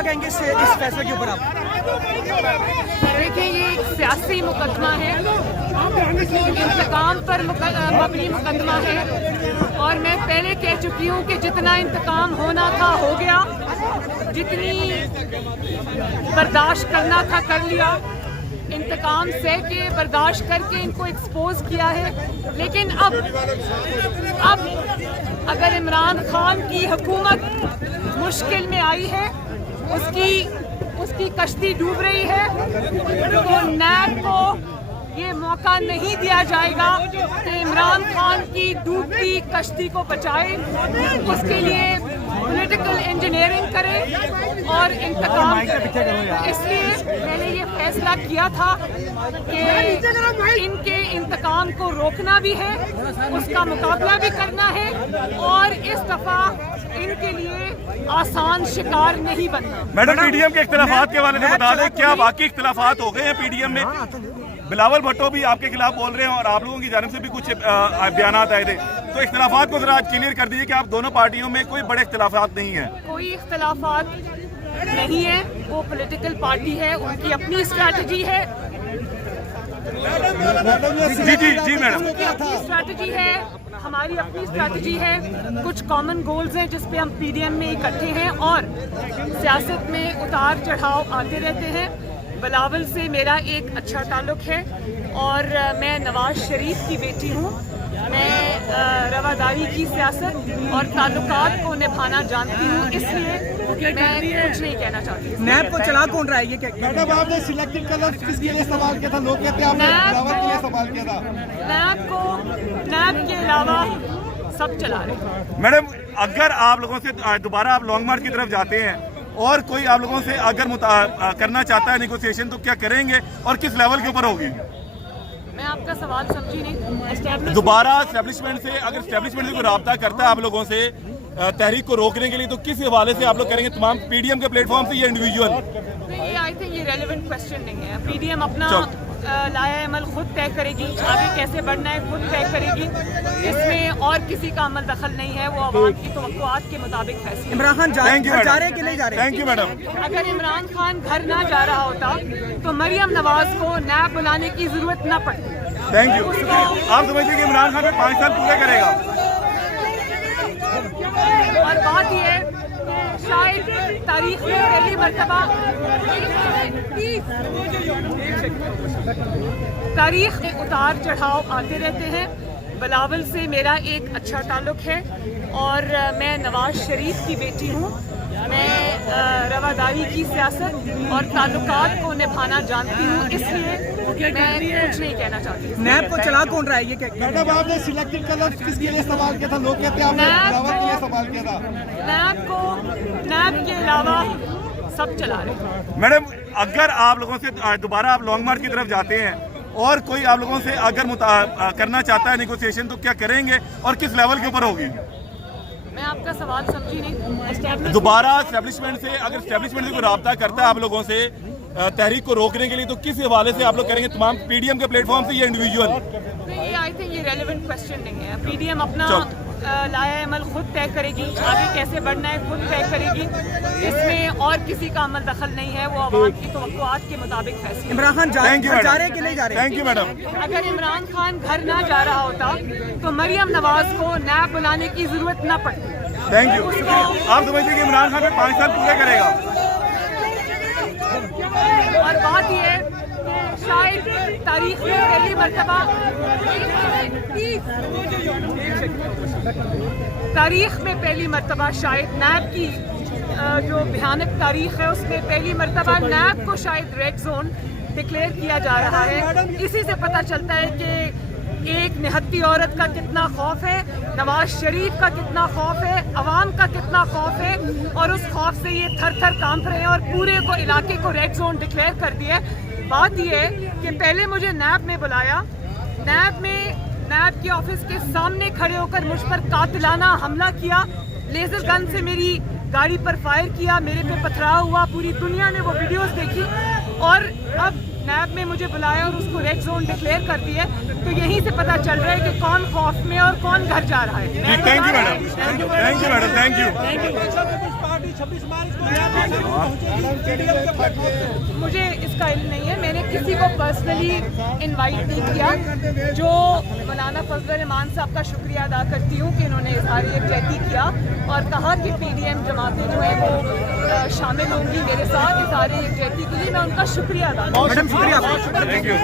कहेंगे इस फैसले के ऊपर आप? देखिए, ये एक सियासी मुकदमा है, इंतकाम पर मबनी मुकदमा है और मैं पहले कह चुकी हूँ कि जितना इंतकाम होना था हो गया, जितनी बर्दाश्त करना था कर लिया। इंतकाम सह के बर्दाश्त करके इनको एक्सपोज किया है, लेकिन अब अगर इमरान खान की हुकूमत मुश्किल में आई है, उसकी कश्ती डूब रही है, तो नैब को ये मौका नहीं दिया जाएगा कि इमरान खान की डूबती कश्ती को बचाए। उसके लिए पॉलिटिकल इंजीनियरिंग करे और इंतकाम करे। इसलिए मैंने ये फैसला किया था कि इनके इंतकाम को रोकना भी है, उसका मुकाबला भी करना है और इस दफा इनके लिए आसान शिकार नहीं बनना। मैडम, पीडीएम के इख्तिलाफात के बारे में बता दें, क्या बाकी इख्तिलाफात हो गए हैं पीडीएम में? बिलावल भुट्टो भी आपके खिलाफ बोल रहे हैं और आप लोगों की जानिब से भी कुछ बयान आए थे, तो इख्तिलाफात को जरा क्लियर कर दीजिए कि आप दोनों पार्टियों में कोई बड़े इख्तिलाफात नहीं है। कोई इख्तिलाफात नहीं है, वो पॉलिटिकल पार्टी है, उनकी अपनी स्ट्रैटेजी है। जी मैडम, उनकी अपनी स्ट्रैटेजी है, हमारी अपनी स्ट्रैटेजी है। कुछ कॉमन गोल्स हैं जिस पे हम पीडीएम में इकट्ठे हैं और सियासत में उतार चढ़ाव आते रहते हैं। बिलावल से मेरा एक अच्छा ताल्लुक है और मैं नवाज शरीफ की बेटी हूँ। मैं रवादारी की सियासत और ताल्लुकात को निभाना जानती हूँ, इसलिए मैं कुछ नहीं कहना चाहती। नैब को चला कौन रहा है? ये क्या मैडम, आपने सिलेक्टेड कलर किसके लिए सवाल किया था? लोग कहते हैं आपने बिलावल के लिए सवाल किया था। नैब के अलावा सब चला रहे। मैडम, अगर आप लोगों से दोबारा आप लॉन्ग मार्च की तरफ जाते हैं और कोई आप लोगों से अगर करना चाहता है नेगोशिएशन, तो क्या करेंगे और किस लेवल के ऊपर होगी? मैं आपका सवाल समझी नहीं। दोबारा एस्टेब्लिशमेंट से, अगर एस्टेब्लिशमेंट से कोई राब्ता करता है आप लोगों से तहरीक को रोकने के लिए, तो किस हवाले से आप लोग करेंगे? तमाम पीडीएम के प्लेटफॉर्म से या इंडिविजुअल? नहीं, आई थिंक ये रेलेवेंट क्वेश्चन नहीं है। पीडीएम अपना लाया अमल खुद तय करेगी, आगे कैसे बढ़ना है खुद तय करेगी, इसमें और किसी का अमल दखल नहीं है। वो आवाम की तवक्कुआत के मुताबिक फैसला। इमरान खान जा रहे हैं कि नहीं जा रहे? Thank you madam. अगर इमरान खान घर ना जा रहा होता तो मरियम नवाज को नैब बुलाने की जरूरत न पड़ती। Thank you. आप समझिए कि इमरान खान 5 साल पूरे करेगा। और बात यह है कि शायद तारीख में पहली मरतबा तारीख में उतार चढ़ाव आते रहते हैं। बिलावल से मेरा एक अच्छा ताल्लुक है और मैं नवाज शरीफ की बेटी हूँ। मैं रवादारी की सियासत और ताल्लुकात को निभाना जानती हूँ, इसलिए मैं कुछ नहीं कहना चाहती। नैब को चला कौन रहा है? ये क्या मैडम, आपने सिलेक्टेड कलर किसके लिए सवाल किया था? लोग कहते हैं आपने बिलावल के लिए सवाल किया था। नैब के अलावा सब चला रहे। मैडम, अगर आप लोगों से दोबारा आप लॉन्ग मार्च की तरफ जाते हैं और कोई आप लोगों से अगर करना चाहता है नेगोशिएशन, तो क्या करेंगे और किस लेवल के ऊपर होगी? मैं आपका सवाल समझी नहीं। दोबारा एस्टेब्लिशमेंट से, अगर एस्टेब्लिशमेंट से कोई राब्ता करता है आप लोगों से तहरीक को रोकने के लिए, तो किस हवाले से आप लोग करेंगे? तमाम पीडीएम के प्लेटफॉर्म से या इंडिविजुअल? नहीं, आई थिंक ये रेलेवेंट क्वेश्चन नहीं है। पीडीएम अपना लाया अमल खुद तय करेगी, आगे कैसे बढ़ना है खुद तय करेगी, इसमें और किसी का अमल दखल नहीं है। वो आवाम की तवक्कुआत के मुताबिक फैसला। इमरान खान जा रहे हैं कि नहीं जा रहे? Thank you madam. अगर इमरान खान घर ना जा रहा होता तो मरियम नवाज को नैब बुलाने की जरूरत न पड़ती। Thank you. आप समझिए कि इमरान खान 5 साल पूरे करेगा। और बात यह है कि शायद तारीख में पहली मरतबा शायद नैब की जो भयानक तारीख है उसमें पहली मरतबा नैब को शायद रेड जोन डिक्लेयर किया जा रहा है। इसी से पता चलता है कि एक निहत्ती औरत का कितना खौफ है, नवाज शरीफ का कितना खौफ है, अवाम का कितना खौफ है, और उस खौफ से ये थर थर कांप रहे हैं और पूरे को इलाके को रेड जोन डिक्लेयर कर दिया। बात यह है कि पहले मुझे नैब में बुलाया, नैब के ऑफिस के सामने खड़े होकर मुझ पर कातिलाना हमला किया, लेजर गन से मेरी गाड़ी पर फायर किया, मेरे पे पथराव हुआ। पूरी दुनिया ने वो वीडियोस देखी और अब नैब में मुझे बुलाया और उसको रेड जोन डिक्लेयर कर दिया, तो यहीं से पता चल रहा है कि कौन खौफ में और कौन घर जा रहा है। Thank you madam, thank you madam, thank you. मुझे इसका इल्म नहीं है, मैंने किसी को पर्सनली इनवाइट नहीं किया। जो मौलाना फजल रहमान साहब का शुक्रिया अदा करती हूँ कि इन्होंने इज़हार यकजहती किया और कहा कि PDM जमातें जो है वो शामिल होंगी मेरे साथ इज़हार यकजहती के लिए। मैं उनका शुक्रिया अदा करती हूँ। मैडम शुक्रिया। Thank you.